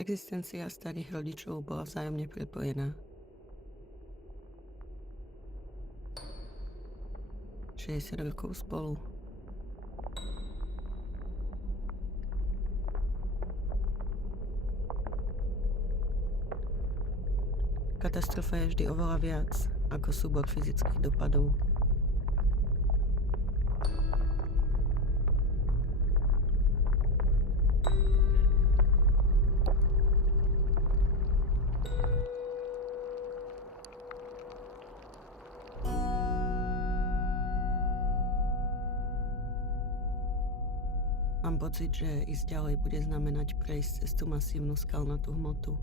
Existencia starých rodičov bola vzájomne prepojená. 60 rokov spolu. Katastrofa je vždy oveľa viac ako súbor fyzických dopadov. Mám pocit, že ísť ďalej bude znamenať prejsť cez tú masívnu skalnatú hmotu.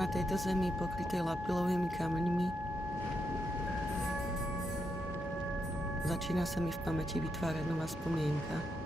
Na tejto zemi pokrytej lapilovými kameňmi začína sa mi v pamäti vytvárať nová spomienka.